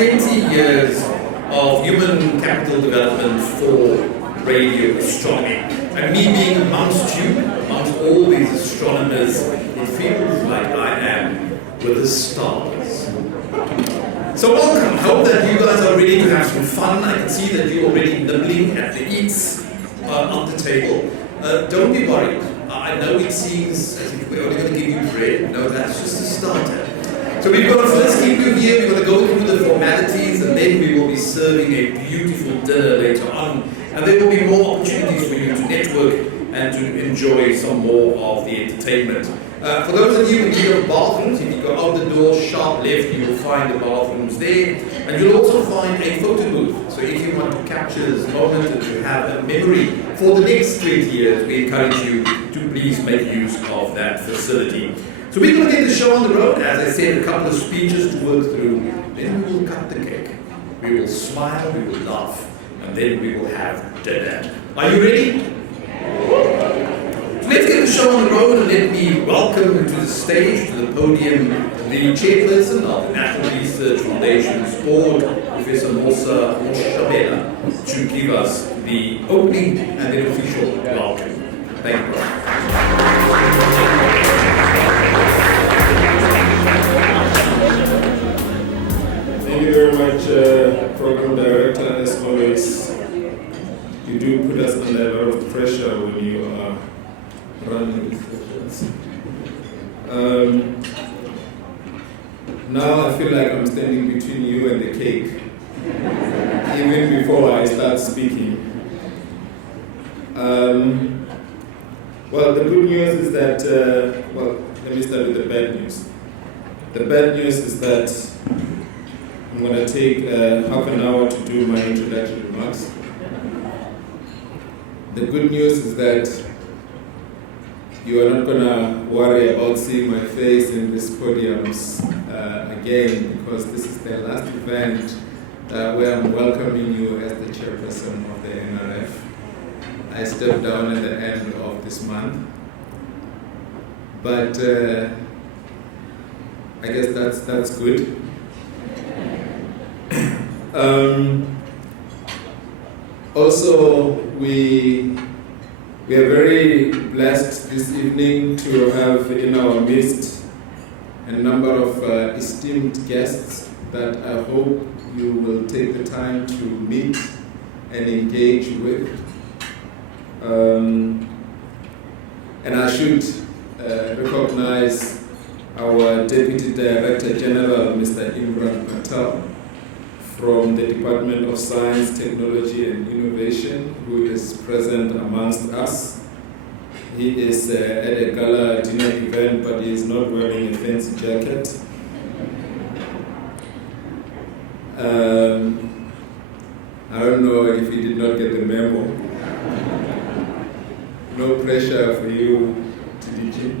20 years of human capital development for radio astronomy. And me being amongst you, amongst all these astronomers, it feels like I am with the stars. So welcome. I hope that you guys are ready to have some fun. I can see that you're already nibbling at the eats on the table. Don't be worried. I know it seems as if we're only going to give you bread. No, that's just a starter. So we've got to first keep you here. We're going to go through the formalities, and then we will be serving a beautiful dinner later on. And there will be more opportunities for you to network and to enjoy some more of the entertainment. For those of you in need of bathrooms, if you go out the door, sharp left, you will find the bathrooms there. And you'll also find a photo booth. So if you want to capture this moment and to have a memory for the next 20 years, we encourage you to please make use of that facility. So we're going to get the show on the road. As I said, a couple of speeches to work through. Then we will cut the cake. We will smile, we will laugh, and then we will have dinner. Are you ready? Let's get the show on the road and let me welcome to the stage, to the podium, the chairperson of the National Research Foundation's board, Professor Musa Moshabela, to give us the opening and the official welcome. Thank you. Thank you very much, Program Director. As always, you do put us under a lot of pressure when you are running these sessions. Now I feel like I'm standing between you and the cake, even before I start speaking. Well, the good news is that, let me start with the bad news. The bad news is that I'm going to take half an hour to do my introductory remarks. The good news is that you are not going to worry about seeing my face in these podiums again, because this is the last event where I'm welcoming you as the chairperson of the NRF. I step down at the end of this month, but I guess that's good. Also, we are very blessed this evening to have in our midst a number of esteemed guests that I hope you will take the time to meet and engage with. And I should recognize our Deputy Director General, Mr. Imran Patel, from the Department of Science, Technology and Innovation, who is present amongst us. He is at a gala dinner event, but he is not wearing a fancy jacket. I don't know if he did not get the memo. No pressure for you, TDG.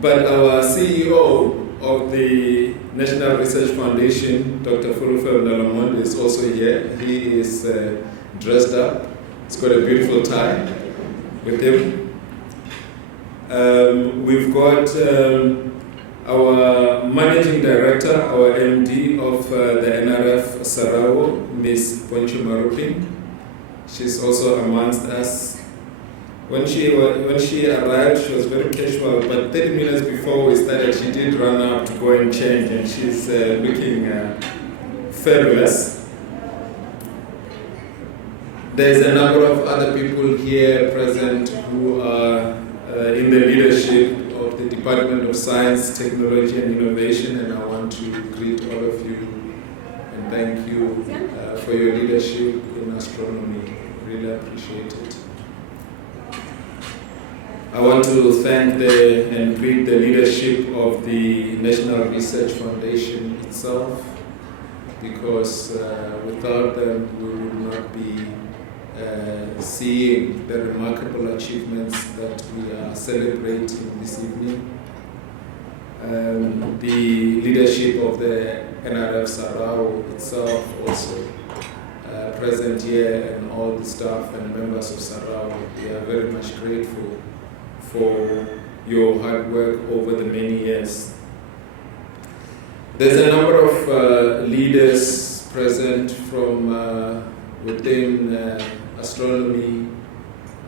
But our CEO of the National Research Foundation, Dr. Fulufel Nalamonde, is also here. He is dressed up. He's got a beautiful tie with him. We've got our Managing Director, our MD of the NRF Sarawo, Ms. Poncho Marupin. She's also amongst us. When she arrived, she was very casual, but 30 minutes before we started, she did run up to go and change, and she's looking fabulous. There's a number of other people here present who are in the leadership of the Department of Science, Technology and Innovation, and I want to greet all of you and thank you for your leadership in astronomy. Really appreciate it. I want to thank and greet the leadership of the National Research Foundation itself, because without them we would not be seeing the remarkable achievements that we are celebrating this evening. The leadership of the NRF Sarao itself also present here, and all the staff and members of Sarao, we are very much grateful for your hard work over the many years. There's a number of leaders present from within astronomy,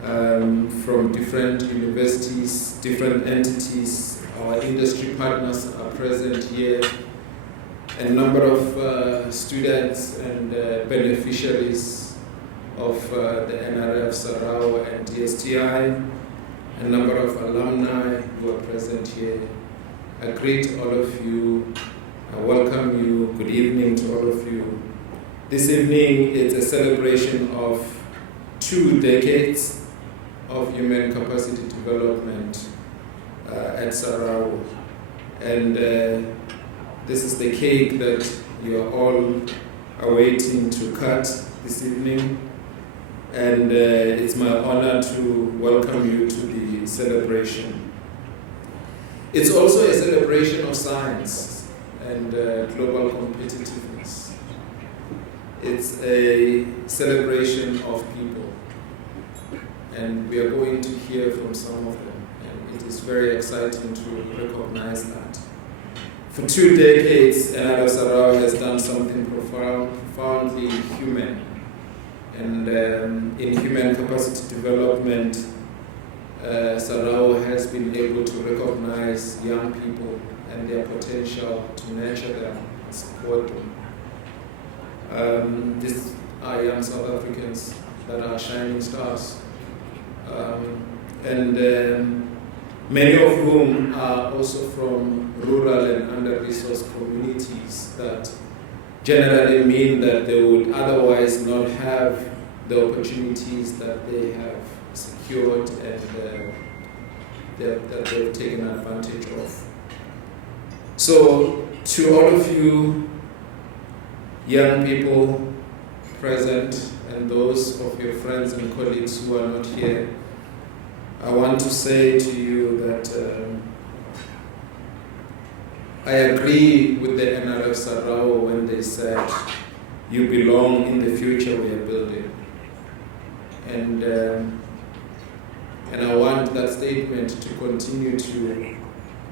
from different universities, different entities. Our industry partners are present here. A number of students and beneficiaries of the NRF, Sarao, and DSTI. A number of alumni who are present here. I greet all of you. I welcome you. Good evening to all of you. This evening is a celebration of 2 decades of human capacity development at Sarao. And this is the cake that you are all awaiting to cut this evening. And it's my honor to welcome you to the celebration. It's also a celebration of science and global competitiveness. It's a celebration of people. And we are going to hear from some of them. And it is very exciting to recognize that. For 2 decades, NRF Sarao has done something profoundly human. And in human capacity development, Sarao has been able to recognize young people and their potential to nurture them and support them. These are young South Africans that are shining stars. Many of whom are also from rural and under-resourced communities that generally mean that they would otherwise not have the opportunities that they have secured and that they've taken advantage of. So, to all of you young people present and those of your friends and colleagues who are not here, I want to say to you that I agree with the NRF Sarao when they said, you belong in the future we are building. And I want that statement to continue to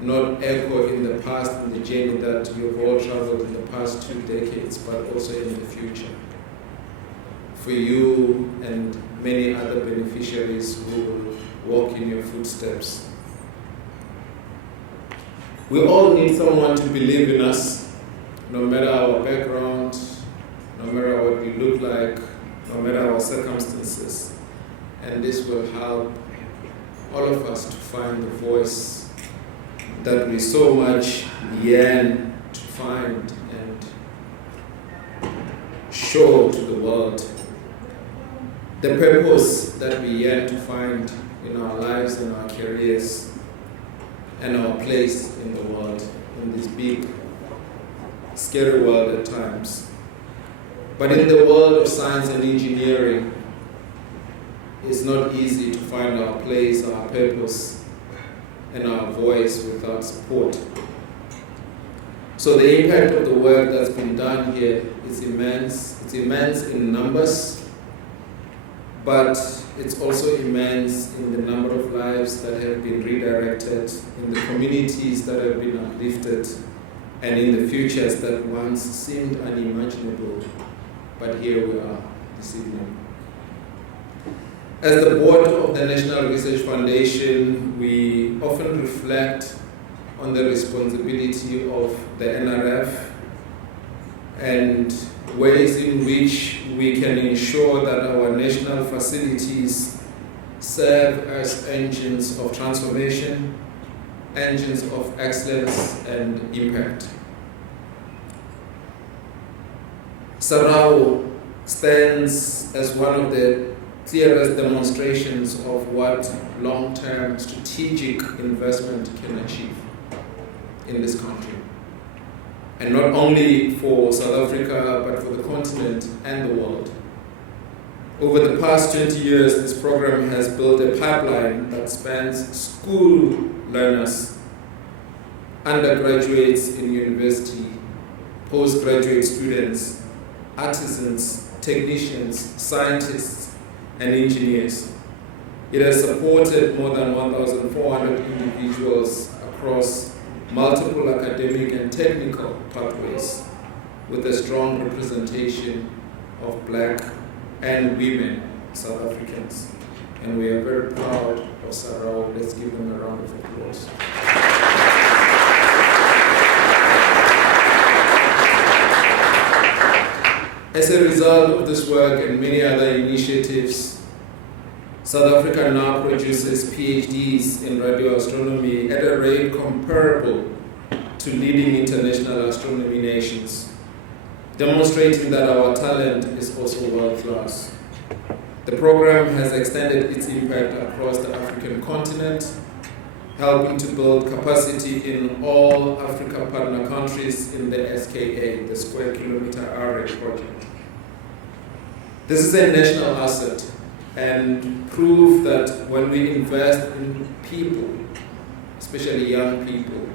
not echo in the past and the journey that you've all traveled in the past 2 decades, but also in the future. For you and many other beneficiaries who will walk in your footsteps. We all need someone to believe in us, no matter our background, no matter what we look like, no matter our circumstances. And this will help all of us to find the voice that we so much yearn to find and show to the world. The purpose that we yearn to find in our lives and our careers and our place in the world, in this big, scary world at times. But in the world of science and engineering, it's not easy to find our place, our purpose, and our voice without support. So the impact of the work that's been done here is immense. It's immense in numbers, but it's also immense in the number of lives that have been redirected, in the communities that have been uplifted, and in the futures that once seemed unimaginable, but here we are this evening. As the board of the National Research Foundation, we often reflect on the responsibility of the NRF and ways in which we can ensure that our national facilities serve as engines of transformation, engines of excellence and impact. Sarao stands as one of the clearest demonstrations of what long-term strategic investment can achieve in this country. And not only for South Africa, but for the continent and the world. Over the past 20 years, this program has built a pipeline that spans school learners, undergraduates in university, postgraduate students, artisans, technicians, scientists, and engineers. It has supported more than 1,400 individuals across multiple academic and technical pathways with a strong representation of Black and women South Africans. And we are very proud of Sarau. Let's give them a round of applause. As a result of this work and many other initiatives, South Africa now produces PhDs in radio astronomy at a rate comparable to leading international astronomy nations, demonstrating that our talent is also world-class. The program has extended its impact across the African continent, helping to build capacity in all Africa partner countries in the SKA, the Square Kilometer Array project. This is a national asset and proof that when we invest in people, especially young people,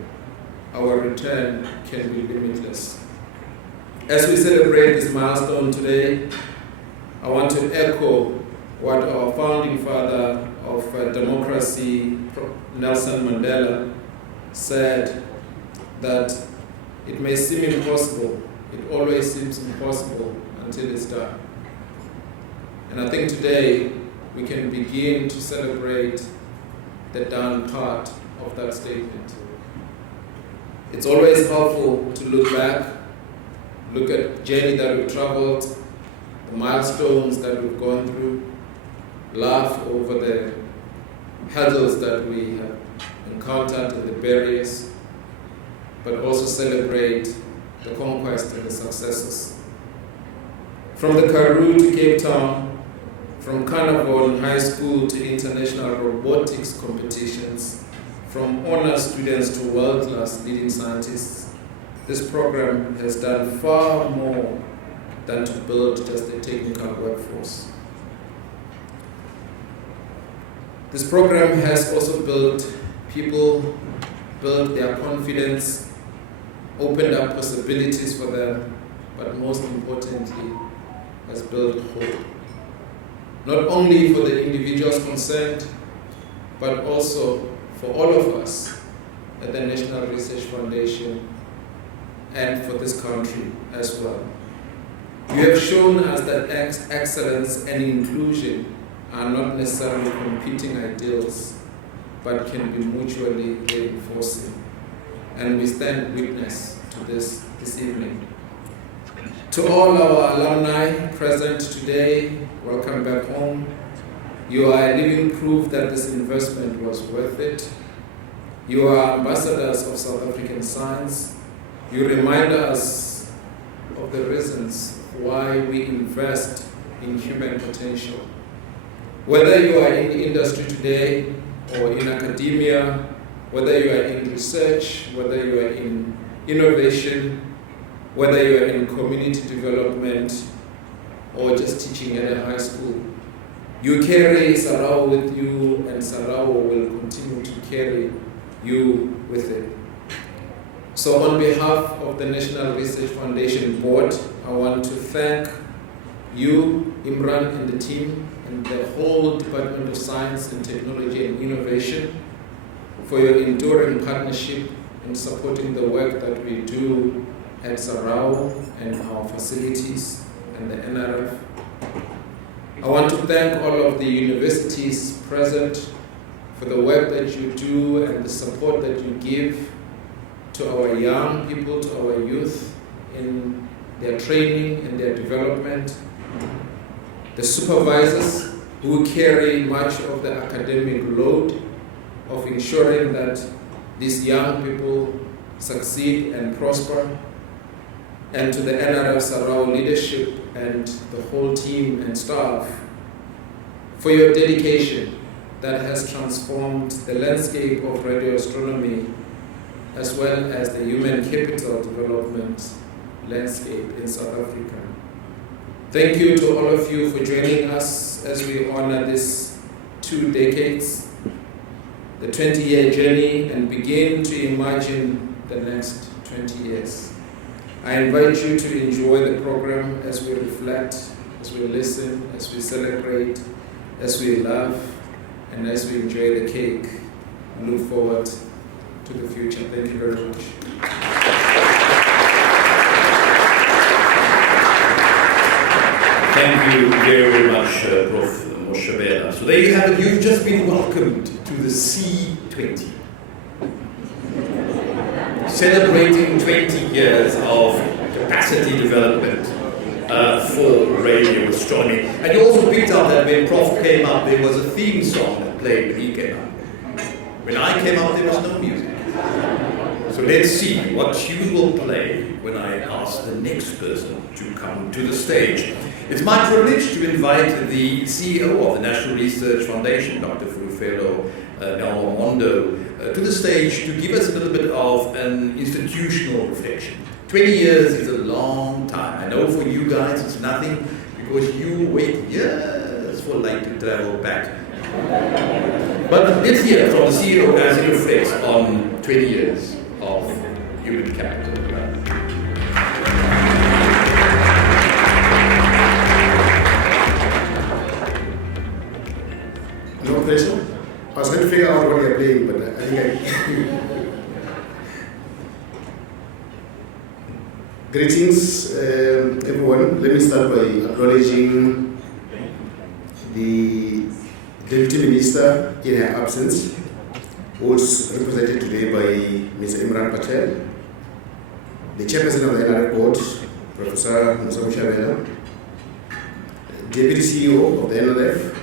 our return can be limitless. As we celebrate this milestone today, I want to echo what our founding father of democracy, Nelson Mandela, said, that it may seem impossible, it always seems impossible until it's done. And I think today we can begin to celebrate the done part of that statement. It's always helpful to look back, look at the journey that we've traveled, the milestones that we've gone through, laugh over the hurdles that we have encountered and the barriers, but also celebrate the conquest and the successes. From the Karoo to Cape Town, from Carnival High School to international robotics competitions, from honor students to world-class leading scientists, this program has done far more than to build just a technical workforce. This program has also built people, built their confidence, opened up possibilities for them, but most importantly, has built hope. Not only for the individuals concerned, but also for all of us at the National Research Foundation and for this country as well. You have shown us that excellence and inclusion are not necessarily competing ideals, but can be mutually reinforcing. And we stand witness to this evening. To all our alumni present today, welcome back home. You are a living proof that this investment was worth it. You are ambassadors of South African science. You remind us of the reasons why we invest in human potential. Whether you are in the industry today or in academia, whether you are in research, whether you are in innovation, whether you are in community development or just teaching at a high school, you carry Sarau with you, and Sarau will continue to carry you with it. So on behalf of the National Research Foundation Board, I want to thank you, Imran, and the team, and the whole Department of Science and Technology and Innovation for your enduring partnership in supporting the work that we do at Sarau and our facilities and the NRF. I want to thank all of the universities present for the work that you do and the support that you give to our young people, to our youth in their training and their development. The supervisors who carry much of the academic load of ensuring that these young people succeed and prosper, and to the NRF Sarau leadership and the whole team and staff for your dedication that has transformed the landscape of radio astronomy as well as the human capital development landscape in South Africa. Thank you to all of you for joining us as we honor these 2 decades, the 20-year journey, and begin to imagine the next 20 years. I invite you to enjoy the program as we reflect, as we listen, as we celebrate, as we laugh, and as we enjoy the cake. I look forward to the future. Thank you very much. Thank you very much, Prof. Moshabela. So there you have it. You've just been welcomed to the C20. Celebrating 20 years of capacity development for radio astronomy. And you also picked up that when Prof came up, there was a theme song that played when he came up. When I came up, there was no music. So let's see what you will play when I ask the next person to come to the stage. It's my privilege to invite the CEO of the National Research Foundation, Dr. Fulufelo Mondo, to the stage to give us a little bit of an institutional reflection. 20 years is a long time. I know for you guys it's nothing because you wait years for light to travel back. But let's hear from the CEO as he reflects on 20 years of human capital. No pressure. I was trying to figure out what you're playing, but I think Greetings, everyone. Let me start by acknowledging the Deputy Minister in her absence, who is represented today by Mr. Imran Patel, the Chairperson of the NRA Board, Professor Musa Mushabela, Deputy CEO of the NLF,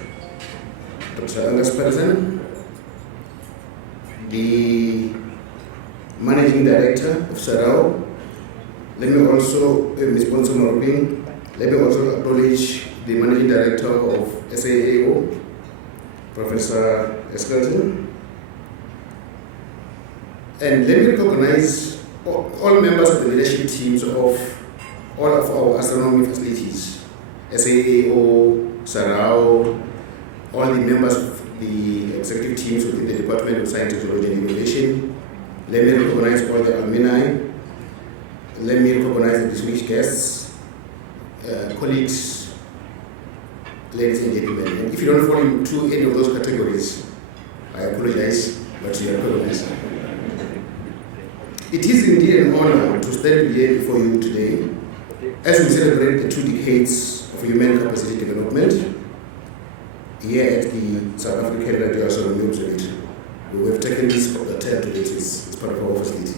Dr. Angus Patterson, the Managing Director of Sarao. Let me also, Ms. Bonso Maruping, let me also acknowledge the Managing Director of SAAO, Professor Eskelton. And let me recognize all members of the leadership teams of all of our astronomy facilities, SAAO, Sarao, all the members of the executive teams within the Department of Science, Technology and Innovation. Let me recognize all the alumni. Let me recognize the distinguished guests, colleagues, ladies and gentlemen. And if you don't fall into any of those categories, I apologize, but you are recognized. It is indeed an honor to stand here before you today as we celebrate the 2 decades of human capacity development here at the South African Radio Astronomy Observatory. We have taken this turn to it as part of our facility.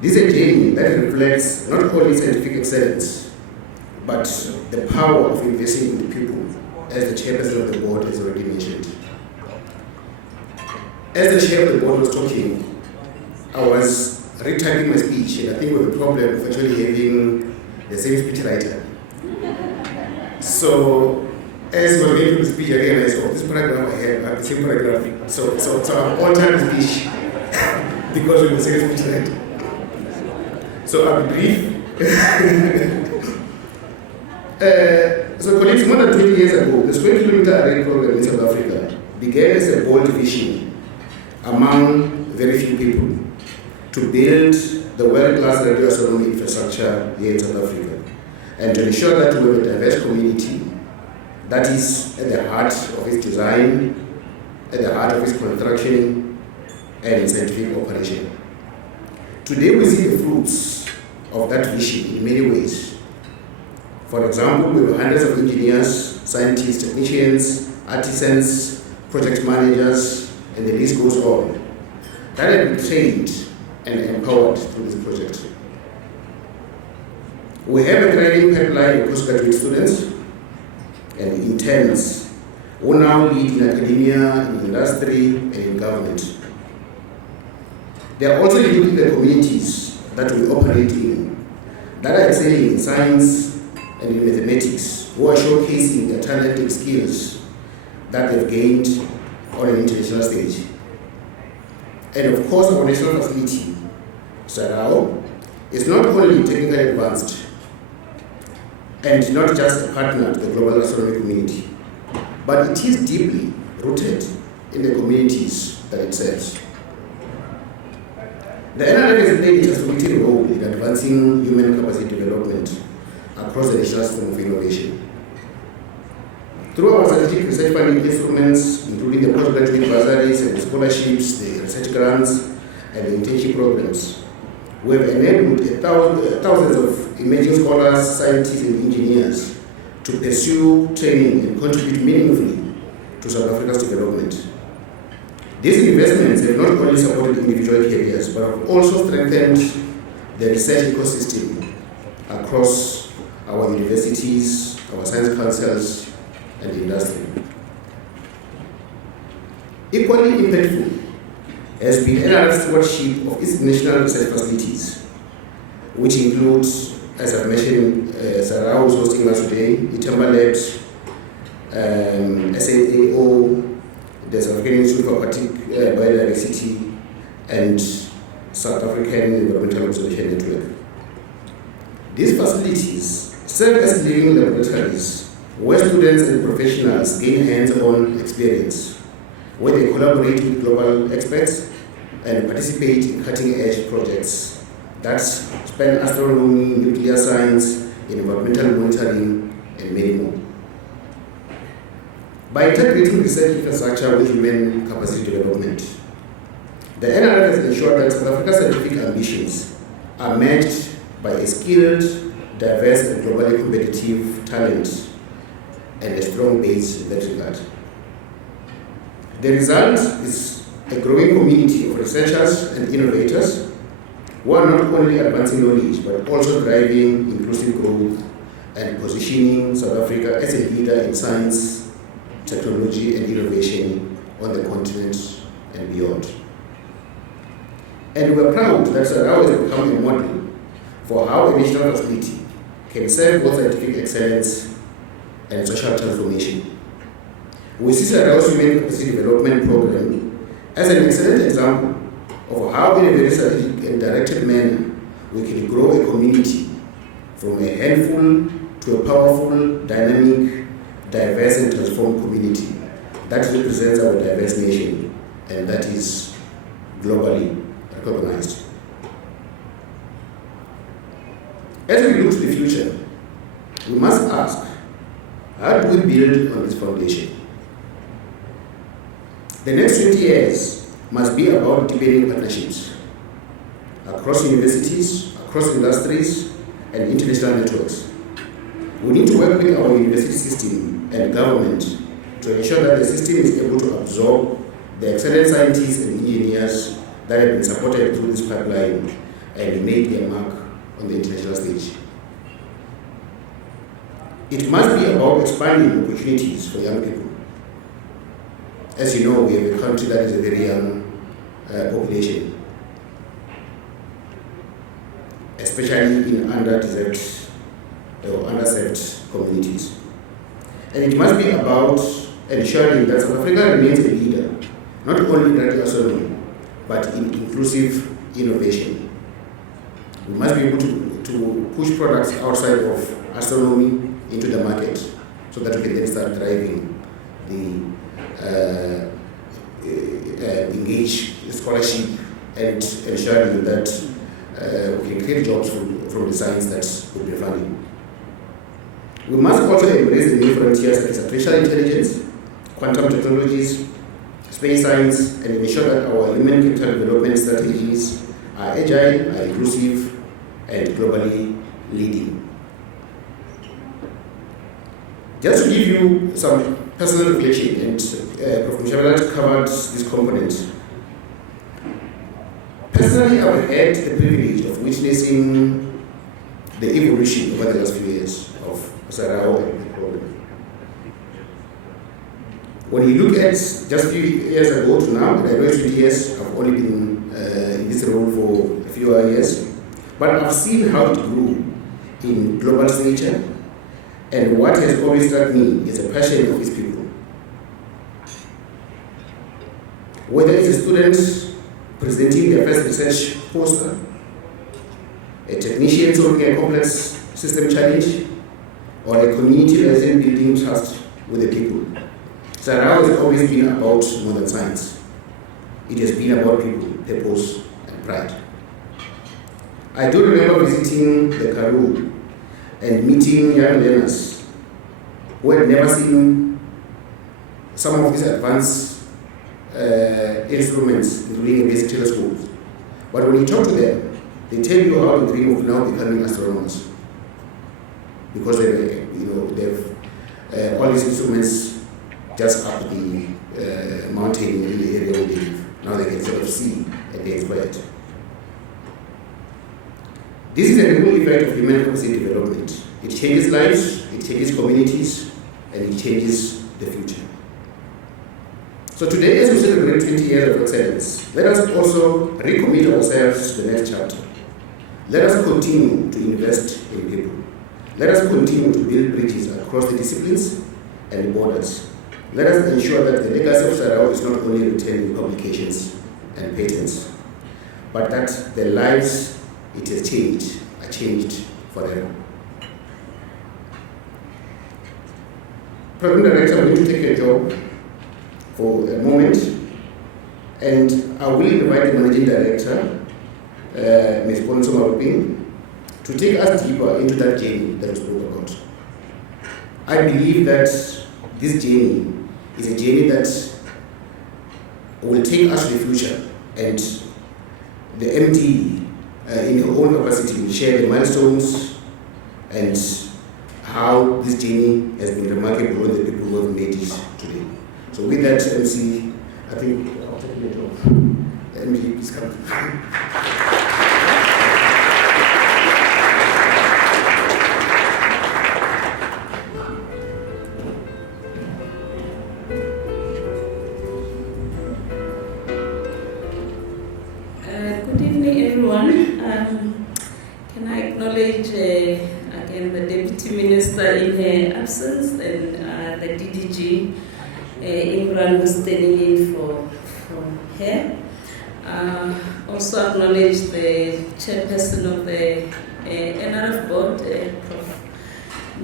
This is a journey that reflects not only scientific excellence, but the power of investing in the people, as the chairperson of the board has already mentioned. As the chair of the board was talking, I was retyping my speech, and I think we have a problem of actually having the same speech writer. So, as we're going through the speech again, I said, oh, this paragraph I have the same paragraph. So I'm all-time speech because we're the same speech writer. So I'll be brief. So colleagues, more than 20 years ago, the 20-kilometer array program in South Africa began as a bold vision among very few people to build the world-class radio astronomy infrastructure here in South Africa and to ensure that we have a diverse community that is at the heart of its design, at the heart of its construction and scientific operation. Today we see the fruits of that vision in many ways. For example, we have hundreds of engineers, scientists, technicians, artisans, project managers, and the list goes on, that have been trained and empowered through this project. We have a training pipeline of postgraduate students and interns who now lead in academia, in industry, and in government. They are also leading the communities that we operate in, that are excelling in science and in mathematics, who are showcasing their talent and skills that they've gained on an international stage. And of course, our national facility, Sarao, is not only technically advanced and not just a partner to the global astronomy community, but it is deeply rooted in the communities that it serves. The NRA has played a transformative role in advancing human capacity development across the national system of innovation. Through our strategic research funding instruments, including the postgraduate bursaries and scholarships, the research grants, and the internship programs, we have enabled thousands of emerging scholars, scientists, and engineers to pursue training and contribute meaningfully to South Africa's development. These investments have not only supported individual careers, but have also strengthened the research ecosystem across our universities, our science councils, and industry. Equally impactful has been NRF's stewardship of its national research facilities, which includes, as I've mentioned, Sarah was hosting us today, Itamba Labs, SAAO, the South African Institute for Aquatic Biodiversity, and South African Environmental Observation Network. These facilities serve as living laboratories where students and professionals gain hands-on experience, where they collaborate with global experts and participate in cutting-edge projects that span astronomy, nuclear science, environmental monitoring, and many more. By integrating research infrastructure with human capacity development, the NRF has ensured that South Africa's scientific ambitions are matched by a skilled, diverse, and globally competitive talent and a strong base in that regard. The result is a growing community of researchers and innovators who are not only advancing knowledge but also driving inclusive growth and positioning South Africa as a leader in science, technology, and innovation on the continent and beyond. And we're proud that Sarau has become a model for how a national facility can serve both scientific excellence and social transformation. We see Sarau's Human Capacity Development Program as an excellent example of how, in a very strategic and directed manner, we can grow a community from a handful to a powerful, dynamic, diverse, and transformed community that represents our diverse nation and that is globally recognized. As we look to the future, we must ask, how do we build on this foundation? The next 20 years must be about deepening partnerships across universities, across industries, and international networks. We need to work with our university system and government to ensure that the system is able to absorb the excellent scientists and engineers that have been supported through this pipeline and make their mark on the international stage. It must be about expanding opportunities for young people. As you know, we have a country that is a very young population, especially in underdeserved or underserved communities. And it must be about ensuring that South Africa remains a leader, not only in radio astronomy, but in inclusive innovation. We must be able to push products outside of astronomy into the market so that we can then start driving the engage scholarship and ensuring that we can create jobs from the science that will be funding. We must also embrace the new frontiers such as artificial intelligence, quantum technologies, space science, and ensure that our human capital development strategies are agile, are inclusive, and globally leading. Just to give you some personal reflection, and Professor Shabalat covered this component. Personally, I've had the privilege of witnessing the evolution over the last few years of Sarau and the program. When you look at just a few years ago to now, I know 20 years, I've only been in this role for a few years, but I've seen how it grew in global stature, and what has always struck me is the passion of its people. Whether it's a student presenting their first research poster, a technician solving a complex system challenge, or a community resident building trust with the people. Sarau has always been about more than science. It has been about people, purpose, and pride. I do remember visiting the Karoo and meeting young learners who had never seen some of these advanced instruments, including a basic telescope, But when you talk to them, they tell you how to dream of now becoming astronomers. Because they've all these instruments just up the mountain in the area where they live. Now they can sort of see and they enjoy it. This is a ripple effect of human capacity development. It changes lives, it changes communities, and it changes the future. So today, as we celebrate 20 years of excellence, let us also recommit ourselves to the next chapter. Let us continue to invest in people. Let us continue to build bridges across the disciplines and borders. Let us ensure that the legacy of Sarao is not only retained in publications and patents, but that the lives it has changed are changed forever. Program Director, I'm going to take your job for a moment, and I will invite the Managing Director, Ms. Bonso Marupin, to take us deeper into that journey that we spoke about. I believe that this journey is a journey that will take us to the future, and the MD, in her own capacity, will share the milestones and how this journey has been remarkable and the people who have made it today. So with that, MC, I think I'll take it off. MC, please come. Good evening, everyone. Can I acknowledge again the Deputy Minister in her absence and the DDG, Imran, who's standing in for her. Also acknowledge the chairperson of the NRF board, Prof.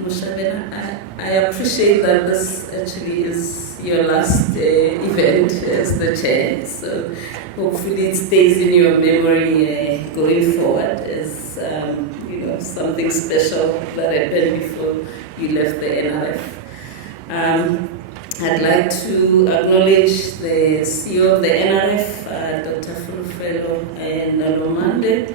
Mushabena. I appreciate that this actually is your last event as the chair, so hopefully it stays in your memory going forward as something special that happened before you left the NRF. I'd like to acknowledge the CEO of the NRF, Dr. Fulfelo Nolomande,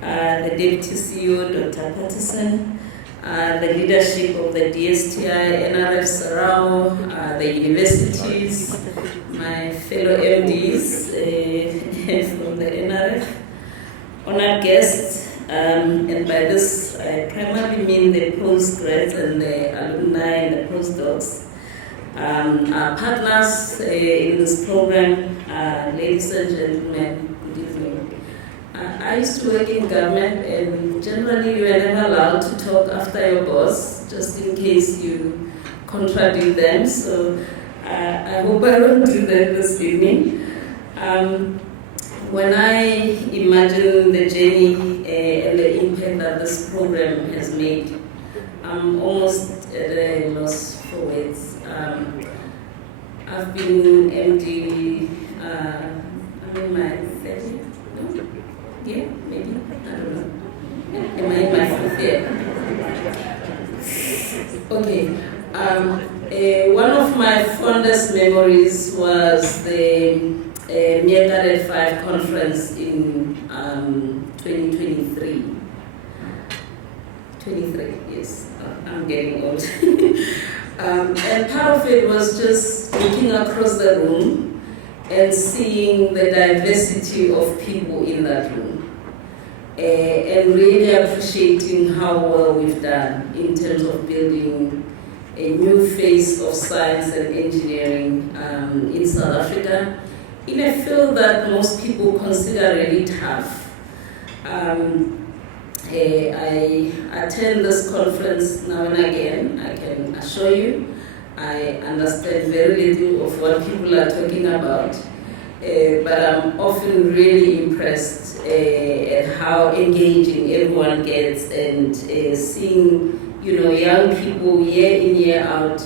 the Deputy CEO, Dr. Patterson, the leadership of the DSTI, NRF Sarao, the universities, my fellow MDs from the NRF, honored guests, and by this I primarily mean the postgrads and the alumni and the postdocs. Our partners in this program, ladies and gentlemen, good evening. I used to work in government, and generally you were never allowed to talk after your boss, just in case you contradict them. So I hope I won't do that this evening. When I imagine the journey and the impact that this program has made, I'm almost at a loss for words. I've been MD, I'm in my 30th, no? Yeah, maybe, I don't know. Am I in my 4th year? Okay, one of my fondest memories was the Miagare 5 conference in 2023. 23, yes, I'm getting old. And part of it was just looking across the room and seeing the diversity of people in that room. And really appreciating how well we've done in terms of building a new face of science and engineering in South Africa, in a field that most people consider really tough. I attend this conference now and again. I can assure you, I understand very little of what people are talking about, but I'm often really impressed at how engaging everyone gets, and seeing young people year in, year out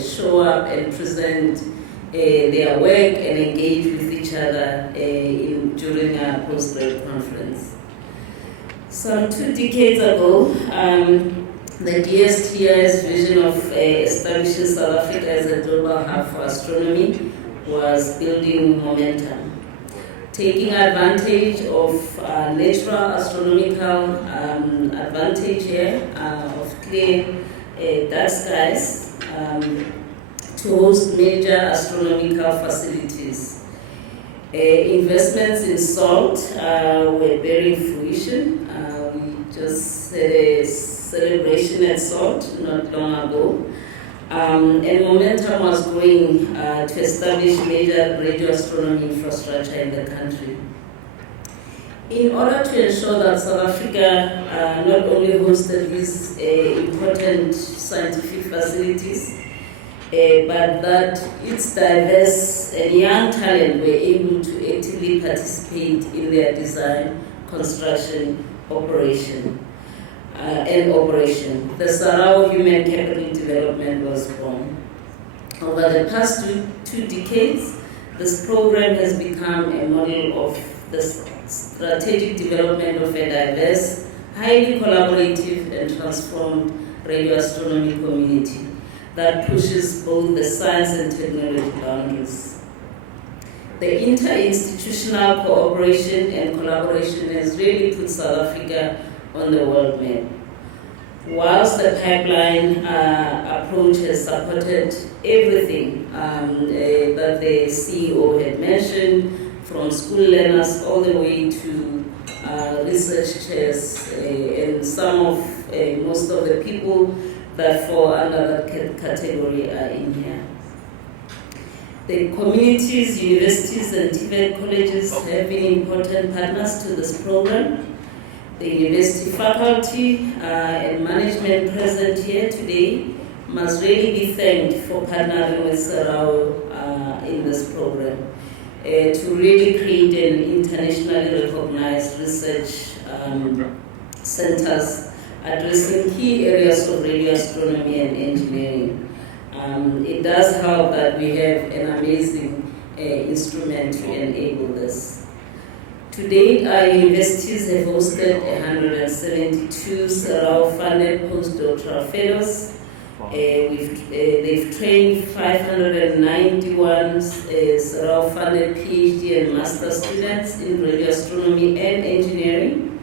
show up and present their work and engage with each other during our postgrad conference. Some 2 decades ago, the DSTI's vision of establishing South Africa as a global hub for astronomy was building momentum. taking advantage of natural astronomical advantage here of clear dark skies to host major astronomical facilities. Investments in SALT were bearing fruition. We just had a celebration at SALT not long ago. And momentum was growing to establish major radio astronomy infrastructure in the country. In order to ensure that South Africa not only hosted these important scientific facilities, but that its diverse and young talent were able to actively participate in their design, construction, operation. The Sarau Human Capital Development was born. Over the past two decades, this program has become a model of the strategic development of a diverse, highly collaborative and transformed radio astronomy community that pushes both the science and technology boundaries. The interinstitutional cooperation and collaboration has really put South Africa on the world map. Whilst the pipeline approach has supported everything that the CEO had mentioned, from school learners all the way to research chairs, and most of the people that fall under that category are in here. The communities, universities, and TVET colleges have been important partners to this program. The university faculty and management present here today must really be thanked for partnering with Sarau in this program to really create an internationally recognized research centers addressing key areas of radio astronomy and engineering. It does help that we have an amazing instrument to enable this. To date, our universities have hosted 172 Sarau-funded postdoctoral fellows. They've trained 591 Sarau-funded PhD and master students in radio astronomy and engineering.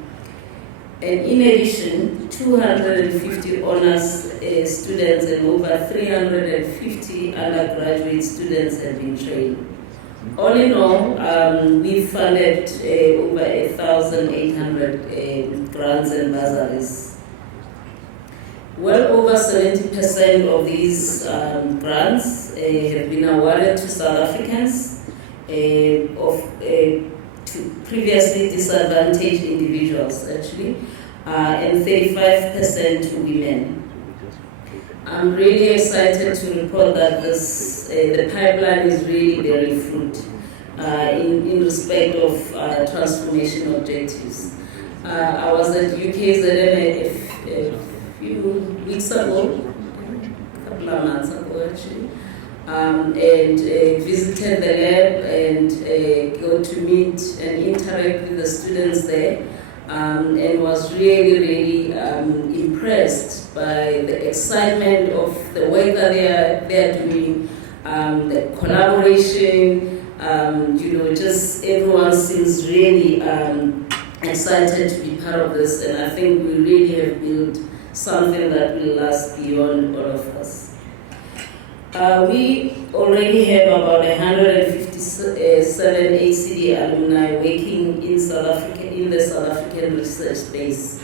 And in addition, 250 honors students and over 350 undergraduate students have been trained. All in all, we funded over 1,800 grants and bursaries. Well over 70% of these grants have been awarded to South Africans, to previously disadvantaged individuals, actually, and 35% to women. I'm really excited to report that the pipeline is really bearing fruit in respect of transformation objectives. I was at UKZN a few weeks ago, a couple of months ago actually, and visited the lab and got to meet and interact with the students there. And was really impressed by the excitement of the work that they are doing, the collaboration. Just everyone seems really excited to be part of this, and I think we really have built something that will last beyond all of us. We already have about 157 HCD alumni working in South Africa, in the South African research space.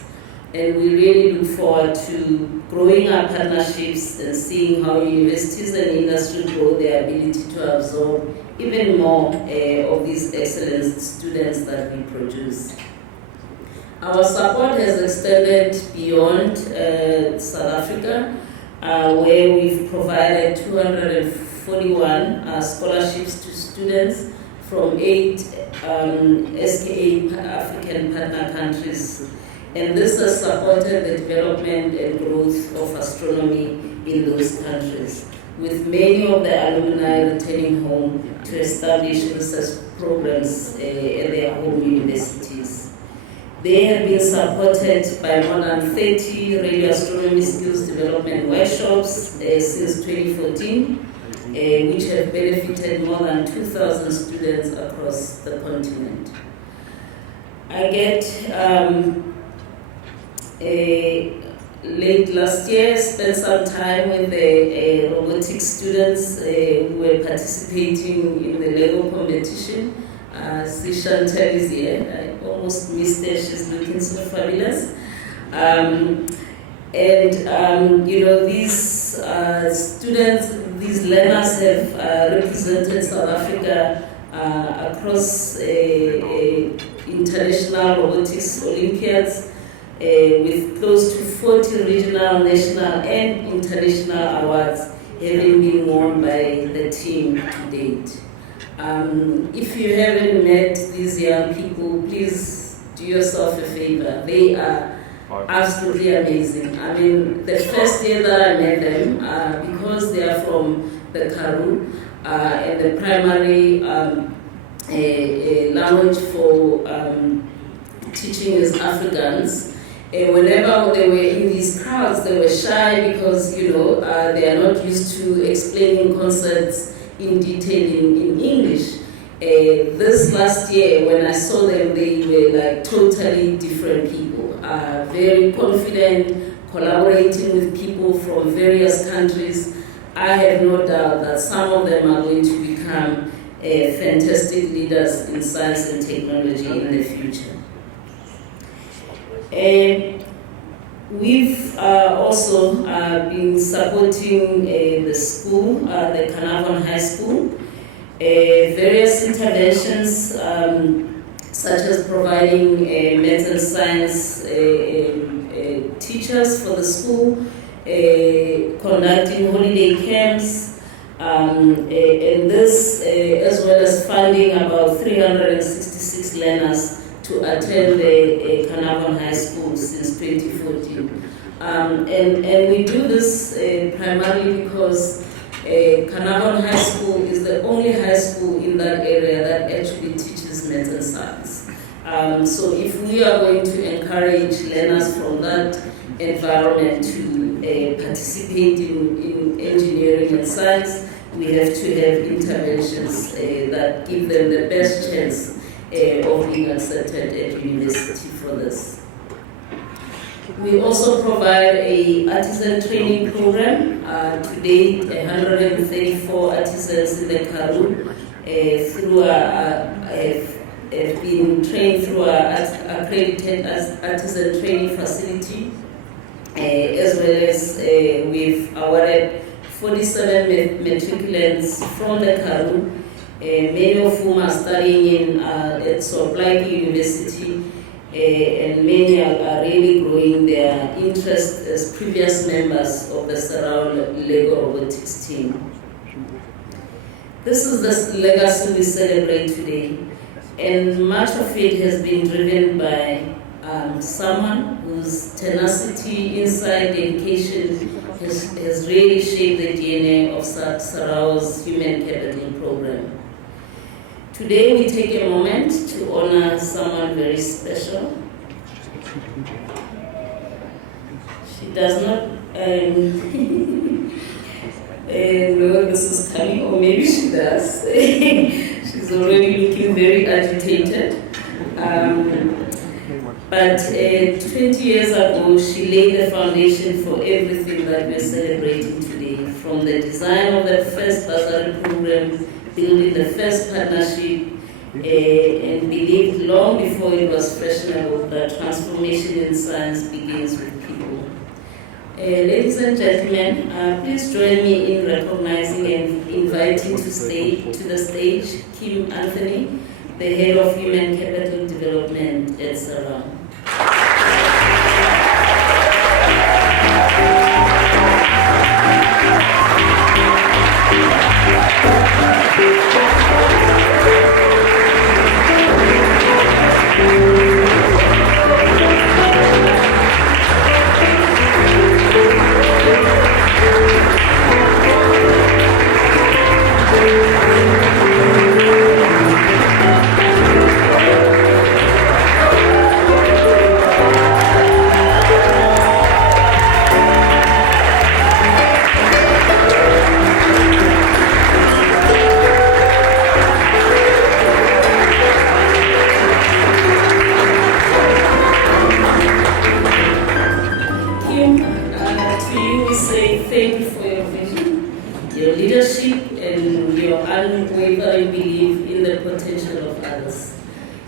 And we really look forward to growing our partnerships and seeing how universities and industry grow their ability to absorb even more of these excellent students that we produce. Our support has extended beyond South Africa, where we've provided 241 scholarships to students from 8 SKA African partner countries. And this has supported the development and growth of astronomy in those countries, with many of the alumni returning home to establish research programs at their home universities. They have been supported by more than 30 radio astronomy skills development workshops since 2014, which have benefited more than 2,000 students across the continent. I late last year spent some time with the robotics students who were participating in the Lego competition. See Chantal is here. I almost missed her. She's looking so fabulous. These students, these learners have represented South Africa across international robotics Olympiads with close to 40 regional, national, and international awards having been won by the team to date. If you haven't met these young people, please do yourself a favor. They are absolutely amazing. I mean, the first year that I met them, because they are from the Karoo, and the primary language for teaching is Afrikaans. Whenever they were in these crowds, they were shy because, they are not used to explaining concepts in detail in English. This last year, when I saw them, they were like totally different people. Very confident, collaborating with people from various countries. I have no doubt that some of them are going to become fantastic leaders in science and technology in the future. We've also been supporting the school, the Carnarvon High School, various interventions such as providing maths and science teachers for the school, conducting holiday camps, and this as well as funding about 366 learners to attend the Carnarvon High School since 2014. And we do this primarily because Carnarvon High School is the only high school in that area that actually teaches maths and science. So if we are going to encourage learners from that environment to participate in engineering and science, we have to have interventions that give them the best chance of being accepted at university for this. We also provide an artisan training program. To date, 134 artisans in the Karoo have been trained through our accredited artisan training facility, as well as we've awarded 47 matriculants from the Karoo, many of whom are studying at Soplaiki University, and many are really growing their interest as previous members of the Sarao Lego Robotics team. This is the legacy we celebrate today, and much of it has been driven by someone whose tenacity, insight, dedication has really shaped the DNA of Sarao's Human Capital Program. Today we take a moment to honor someone very special. She does not know this is coming, or maybe she does. She's already looking very agitated. But 20 years ago, she laid the foundation for everything that we're celebrating today, from the design of the first bursary program, building the first partnership, and believed long before it was fashionable that transformation in science begins with people. Ladies and gentlemen, please join me in recognizing and inviting to the stage Kim Anthony, the Head of Human Capital Development at Sarao. thank you for your vision, your leadership, and your unwavering belief in the potential of others.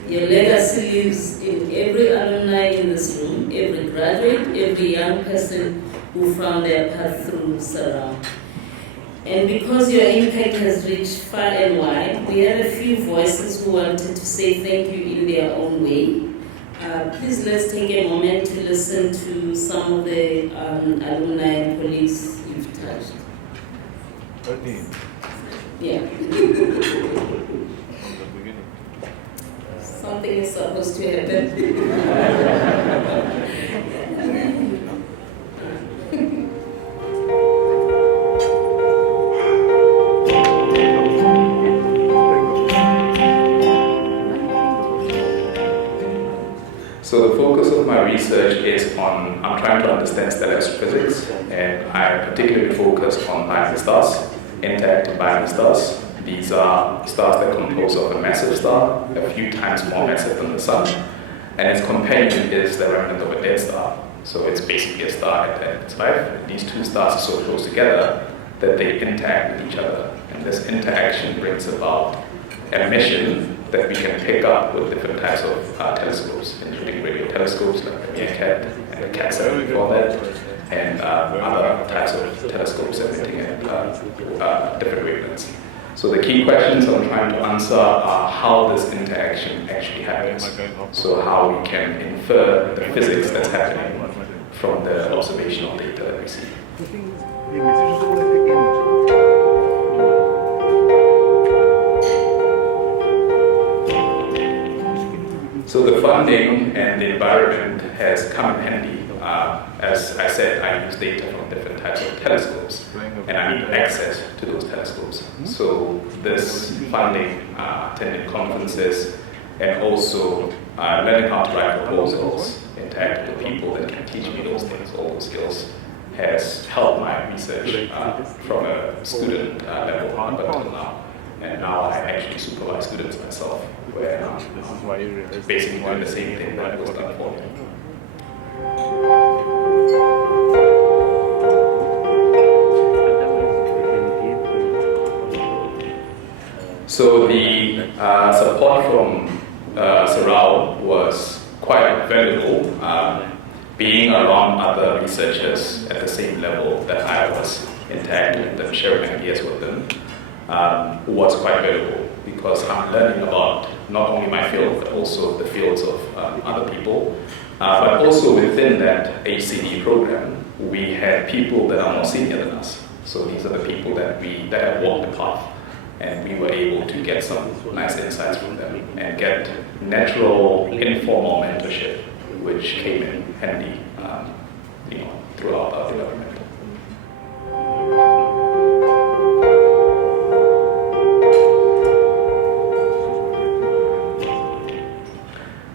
Your legacy lives in every alumni in this room, every graduate, every young person who found their path through Surround. And because your impact has reached far and wide, we have a few voices who wanted to say thank you in their own way. Please let's take a moment to listen to some of the alumni and colleagues you've touched. Yeah. Something is supposed to happen. So the focus of my research is on, I'm trying to understand stellar astrophysics, and I particularly focus on binary stars, interacting binary stars. These are stars that compose of a massive star, a few times more massive than the Sun, and its companion is the remnant of a dead star. So it's basically a star at its life. These two stars are so close together that they interact with each other, and this interaction brings about emission that we can pick up with different types of telescopes, including radio telescopes like the Meerkat and the Cat-7 before that, and other types of telescopes emitting at different wavelengths. So the key questions I'm trying to answer are how this interaction actually happens. So how we can infer the physics that's happening from the observational data that we see. So the funding and the environment has come in handy. As I said, I use data from different types of telescopes, and I need access to those telescopes. So this funding, attending conferences, and also learning how to write proposals, interact with people that can teach me those things, all those skills, has helped my research from a student level up until now. And now I actually supervise students myself, where I'm basically doing the same thing that was done for me. So the support from Sarao was quite valuable. Being around other researchers at the same level that I was interacting with them, sharing ideas with them, was quite valuable because I'm learning about not only my field but also the fields of other people. But also within that HCD program, we had people that are more senior than us. So these are the people that have walked the path, and we were able to get some nice insights from them and get natural, informal mentorship, which came in handy, throughout our development.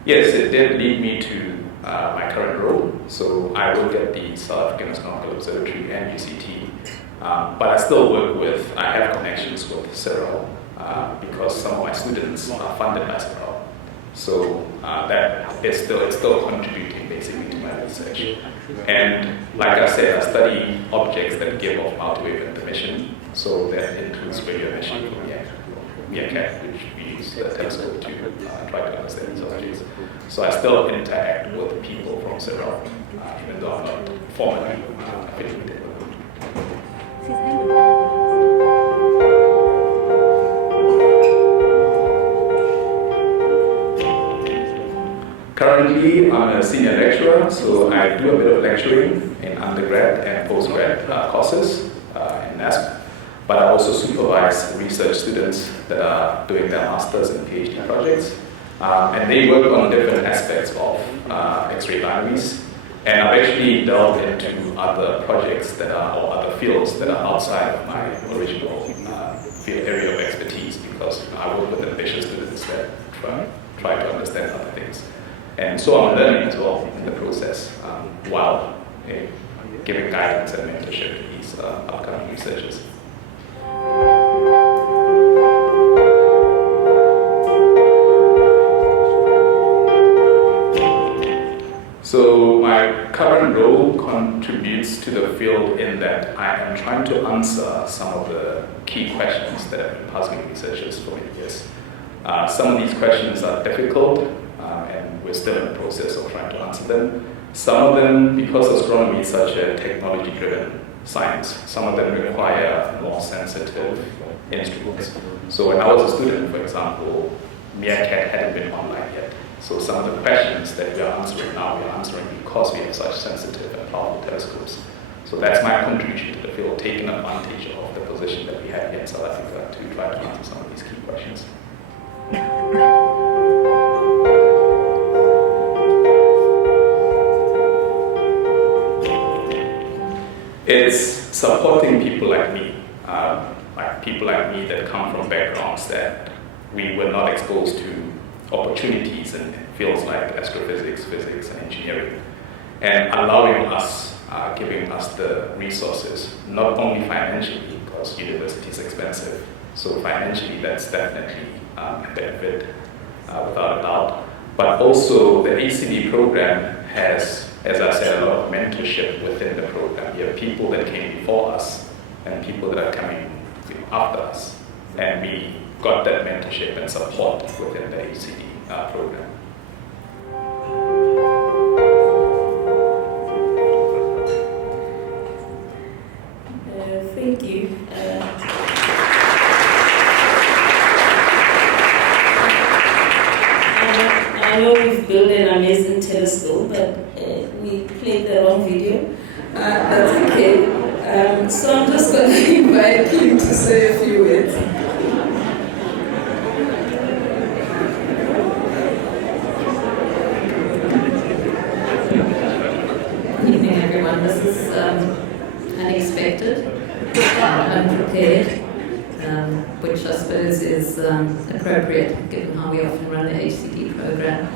Yes, it did lead me to my current role. So I work at the South African Astronomical Observatory and UCT, but I still I have connections with Cyril because some of my students are funded by Cyril. So it's still contributing basically to my research. And like I said, I study objects that give off multi-wavelength emission. So that includes radio emission from Meerkat, which we use the telescope to try to understand these objects. So I still interact with people from Cyril, even though I'm not formally affiliated with them. Currently, I'm a senior lecturer, so I do a bit of lecturing in undergrad and postgrad courses in NASP. But I also supervise research students that are doing their master's and PhD projects. And they work on different aspects of X-ray binaries. And I've actually delved into other projects or other fields that are outside of my original field area of expertise, because I work with ambitious students that try to understand other things. And so I'm learning as well in the process while giving guidance and mentorship to these upcoming researchers. So my current role contributes to the field in that I am am trying to answer some of the key questions that have been puzzling researchers for many years. Some of these questions are difficult, and we're still in the process of trying to answer them. Some of them, because astronomy is such a technology-driven science, some of them require more sensitive instruments. So when I was a student, for example, Meerkat hadn't been online yet. So some of the questions that we are answering now, we are answering because we have such sensitive and powerful telescopes. So that's my contribution to the field, taking advantage of the position that we have here in South Africa to try to answer some of these key questions. It's supporting people like me, that come from backgrounds that we were not exposed to opportunities in fields like astrophysics, physics, and engineering, and allowing us, giving us the resources, not only financially, because university is expensive, so financially that's definitely a benefit, without a doubt, but also the HCD program has, as I said, a lot of mentorship within the program. You have people that came before us and people that are coming after us, and we got that mentorship and support within the HCD program. Thank you. I know we've built an amazing telescope, but we played the wrong video. That's okay. So I'm just going to invite Kim to say a few words. Good evening, everyone. This is unexpected, unprepared, which I suppose is appropriate given how we often run the HCD program.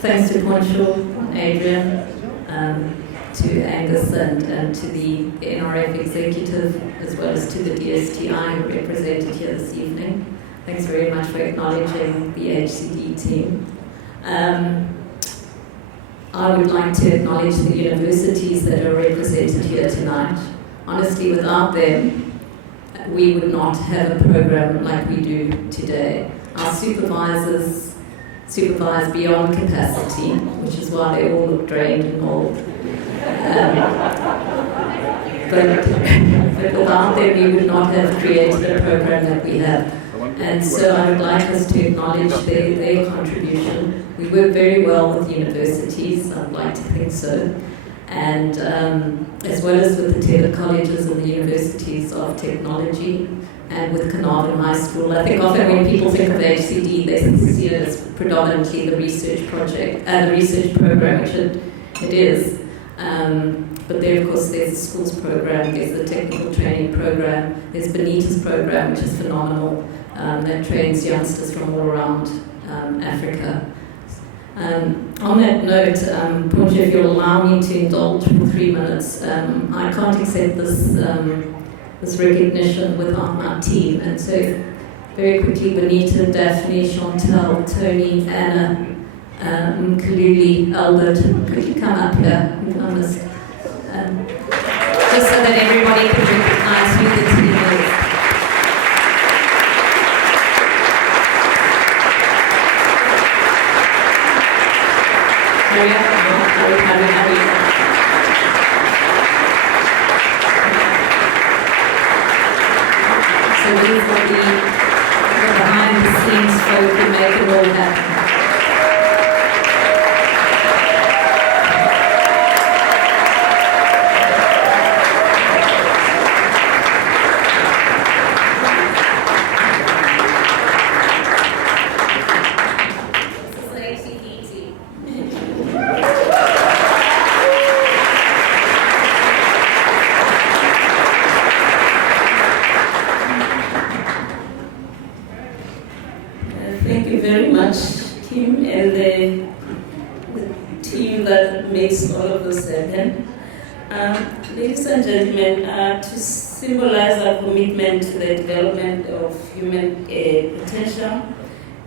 Thanks to Poncho, Adrian, to Angus and to the NRF executive, as well as to the DSTI who represented here this evening. Thanks very much for acknowledging the HCD team. I would like to acknowledge the universities that are represented here tonight. Honestly, without them, we would not have a program like we do today. Our supervisors supervise beyond capacity, which is why they all look drained and old. But without them, we would not have created a program that we have. And so I would like us to acknowledge their contribution. We work very well with universities, I'd like to think so, and as well as with the tele colleges and the universities of technology, and with Carnarvon High School. I think often when people think of HCD, they see it as predominantly the research project and the research program, which it is. But there, of course, there's the schools program, there's the technical training program, there's Benita's program, which is phenomenal, that trains youngsters from all around Africa. On that note, Poncho, if you'll allow me to indulge for 3 minutes, I can't accept this recognition without my team, and so very quickly, Benita, Daphne, Chantal, Tony, Anna, Kaluli, Albert, could you come up here? Just so that everybody can recognize who the team is. Hurry up. So these are the behind-the-scenes folk who make it all happen. Thank you very much, Kim, and the team that makes all of this happen. Ladies and gentlemen, to symbolize our commitment to the development of human potential,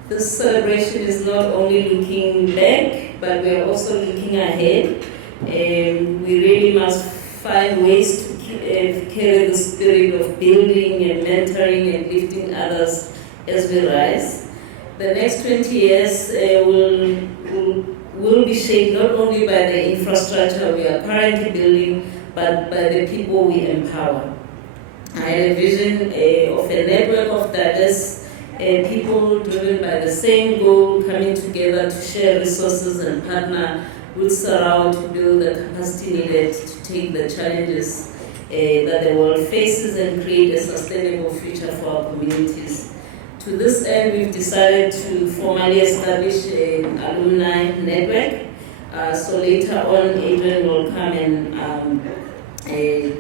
this celebration is not only looking back, but we are also looking ahead. We really must find ways to carry the spirit of building and mentoring and lifting others as we rise. The next 20 years will be shaped not only by the infrastructure we are currently building, but by the people we empower. I had a vision of a network of diverse people driven by the same goal, coming together to share resources and partner with Surround to build the capacity needed to take the challenges that the world faces and create a sustainable future for our communities. To this end, we've decided to formally establish an alumni network. So later on, Adrian will come and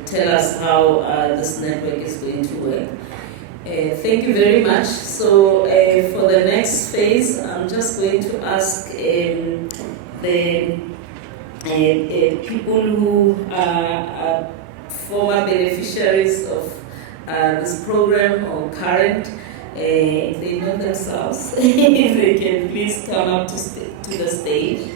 tell us how this network is going to work. Thank you very much. So for the next phase, I'm just going to ask the people who are former beneficiaries of this program or current, if they know themselves, if they can please come up to the stage.